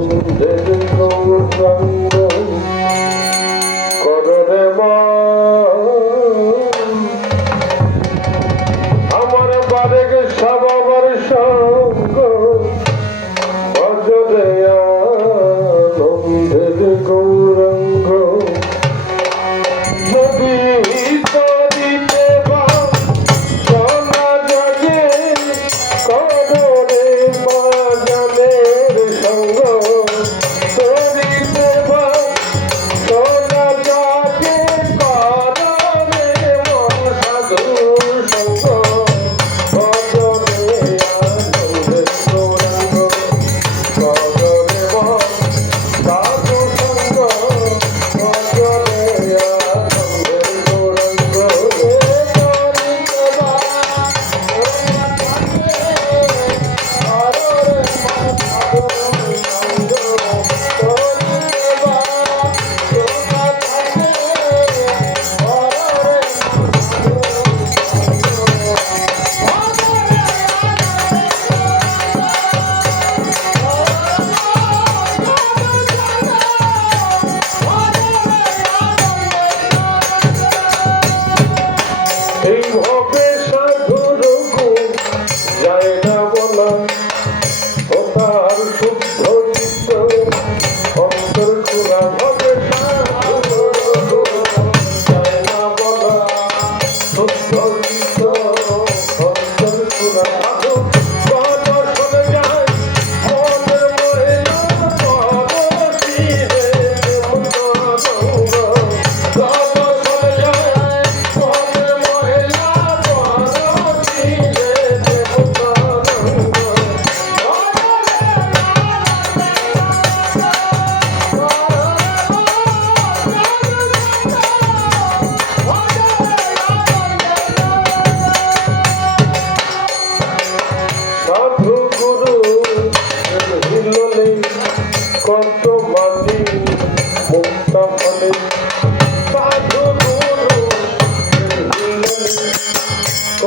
Oh, there's no one from the ভগবান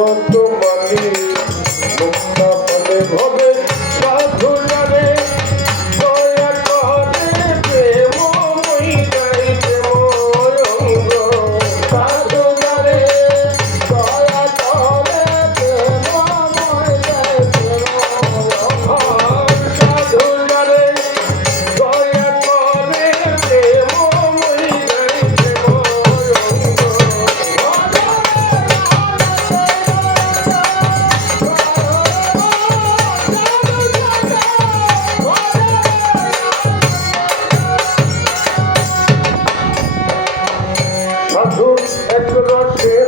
কত পাখি Adult, Adult,